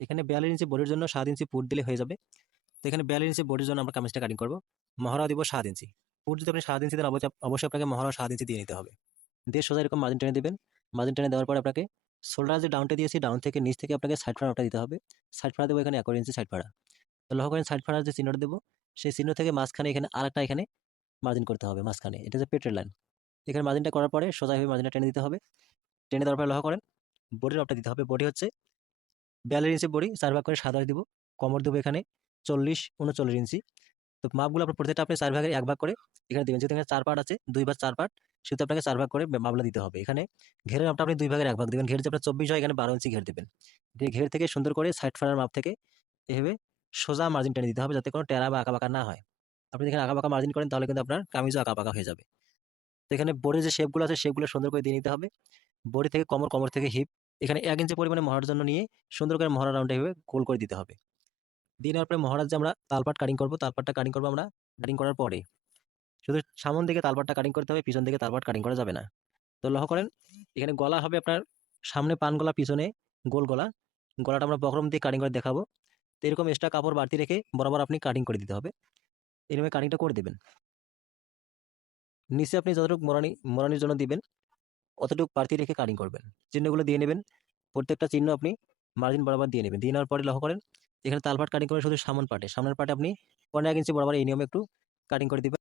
এখানে 42 ইঞ্চি বডির জন্য 7 ইঞ্চি পুট দিলে হয়ে যাবে। তো এখানে 42 ইঞ্চি বডির জন্য আমরা কামিজটা কাটিং করব। মহড়া দিব 7 ইঞ্চি। পুট যদি আপনি 7 ইঞ্চি দেন অবশ্যই আপনাকে মহড়া 7 ইঞ্চি দিয়ে নিতে হবে। দিয়ে সোজা এরকম মার্জিন টেনে দিবেন। মার্জিন টেনে দেওয়ার পরে আপনাকে শোল্ডার যে ডাউনটা দিয়েছি, ডাউন থেকে নিচ থেকে আপনাকে সাইড ফাড়াটা দিতে হবে। সাইড ফাড়া দেবো এখানে 1 ইঞ্চি সাইড ফাড়া। তো লক্ষ্য করেন সাইড ফাড়ার যে চিহ্নটা দেবো, সেই চিহ্ন থেকে মাঝখানে এখানে আরেকটা এখানে মার্জিন করতে হবে মাঝখানে। এটা যে পেটের লাইন। এখানে মার্জিনটা করার পরে সোজাভাবে মার্জিনটা টেনে দিতে হবে। টেনে দেওয়ার পরে লক্ষ্য করেন বডির মাপটা দিতে হবে। বডি হচ্ছে 42 ইঞ্চি বডি, 4 ভাগ করে 27 দিব। কোমর দেবো এখানে 40-39 ইঞ্চি। তো মাপগুলো আপনার প্রত্যেকটা আপনি 4 ভাগের 1 ভাগ করে এখানে দিবেন। যেহেতু এখানে 4 পার্ট আছে, 2 বা 4 পার্ট, সেহেতু আপনাকে 4 ভাগ করে মাপগুলো দিতে হবে। এখানে ঘেরের মাপটা আপনি 2 ভাগের 1 ভাগ দিবেন। ঘের যে আপনার 24 হয়, এখানে 12 ইঞ্চি ঘের দিবেন। দিয়ে ঘের থেকে সুন্দর করে সাইড ফাড়ার মাপ থেকে এভাবে সোজা মার্জিন টেনে দিতে হবে, যাতে কোনো টেরা বা আঁকাবাঁকা না হয়। আপনি এখানে আঁকাবাঁকা মার্জিন করেন তাহলে কিন্তু আপনার কামিজও আঁকাবাঁকা হয়ে যাবে। তো এখানে বডির যে শেপগুলো আছে শেপগুলো সুন্দর করে দিয়ে নিতে হবে। বডি থেকে কোমর, কোমর থেকে হিপ এখানে 1 ইঞ্চি পরিমাণে মহড়ার জন্য নিয়ে সুন্দর করে মহড়া রাউন্ডটা এভাবে গোল করে দিতে হবে। দিয়ে নেওয়ার পরে মহড়ার যে আমরা তালপাট কাটিং করবো, তালপাটটা কাটিং করবো আমরা কাটিং করার পরে। শুধু সামন দিকে তালপাটটা কাটিং করতে হবে, পিছন দিকে তালপাট কাটিং করা যাবে না। তো লক্ষ্য করেন এখানে গলা হবে আপনার সামনে পান গলা, পিছনে গোল গলা। গলাটা আমরা বক্রম দিয়ে কাটিং করে দেখাবো। তো এরকম এক্সট্রা কাপড় বাড়তি রেখে বরাবর আপনি কাটিং করে দিতে হবে। এরকম কাটিংটা করে দিবেন। নিচে আপনি যতটুকু মোড়ানির জন্য দিবেন অতটুকু বাড়তি রেখে কাটিং করবেন। চিহ্নগুলো দিয়ে নেবেন। প্রত্যেকটা চিহ্ন আপনি মার্জিন বরাবর দিয়ে নেবেন। দিয়ে নেওয়ার পরে লক্ষ্য করেন এখানে তালপাট কাটিং করে শুধু সামনের পার্টে আপনি 1 ইঞ্চি বরাবর এই নিয়মে একটু কাটিং করে দিবেন।